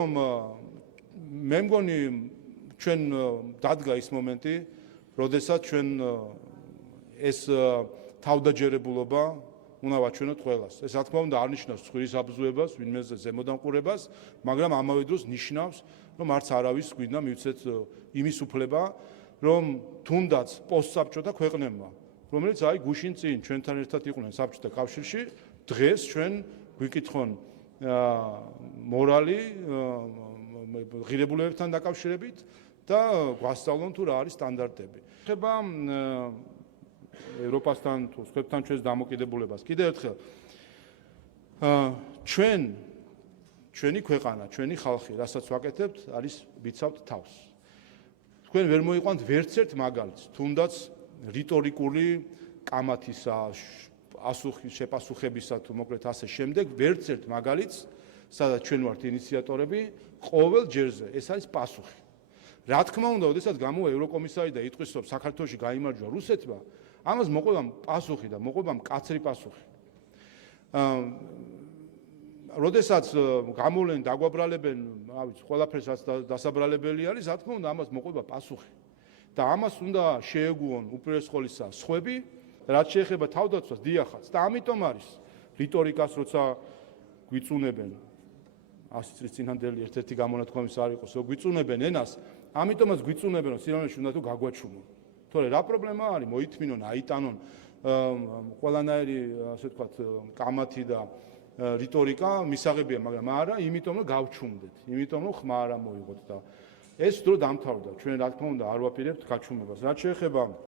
მე მგონი ჩვენ დადგა ის მომენტი, როდესაც ჩვენ ეს თავდაჯერებულობა უნდა ვაჩვენოთ ყველას. ეს რა თქმა უნდა არ ნიშნავს ცხვირის აბზუებას, ვინმეზე ზემოდან ყურებას, მაგრამ ამავე დროს ნიშნავს, რომ არც არავის გვინდა მივცეთ იმის უფლება, რომ თუნდაც პოსტსაბჭოთა ქვეყნებმა, რომელიც აი გუშინ წინ ჩვენთან ერთად იყვნენ საბჭოთა კავშირში, დღეს ჩვენ გვიკითხონ მორალი ღირებულებებთან დაკავშირებით და გვასწავლონ თუ რა არის სტანდარტები. ხება ევროპასთან თუ სხვებთან ჩვენს დამოკიდებულებას. კიდევ ერთხელ ჩვენი ქვეყანა, ჩვენი ხალხი, რასაც ვაკეთებთ, არის ვიცავთ თავს. თქვენ ვერ მოიყვანთ ვერც ერთ მაგალითს, თუნდაც რიტორიკული კამათისა, შეპასუხებისა თუ მოკლედ ასე შემდეგ, ვერც ერთ მაგალითს, სადაც ჩვენ ვართ ინიციატორები, ყოველ ჯერზე ეს არის პასუხი. რა თქმა უნდა, ოდესაც გამოვა ევროკომისარი და იტყვის, რომ საქართველოში გაიმარჯვა რუსეთმა, ამას მოყვება პასუხი და მოყვება მკაცრი პასუხი. როდესაც გამოვლენ, დაგვაბრალებენ, რა ვიცი, ყველაფერს რაც დასაბრალებელი არის, რა თქმა უნდა, ამას მოყვება პასუხი. და ამას უნდა შეეგუონ უპირველეს ყოვლისა სხვები, რაც შეეხება თავდაცვას, დიახაც. და ამიტომ არის რიტორიკას, როცა გვიწუნებენ 100 წლის წინანდელი ერთ-ერთი გამონათქვამის არ იყოს, რომ გვიწუნებენ ენას, ამიტომაც გვიწუნებენ, რომ სინამდვილეში უნდა თუ გაგვაჩუმონ. თორე რა პრობლემა არის, მოითმინონ, აიტანონ ყველანაირი, ასე ვთქვათ, კამათი და რიტორიკა მისაღებია, მაგრამ არა, იმიტომ რომ გავჩუმდეთ, იმიტომ რომ ხმა არ მოიღოთ და ეს დრო დამთავრდა. ჩვენ რა თქმა უნდა არ ვაპირებთ გაჩუმებას. რაც შეეხება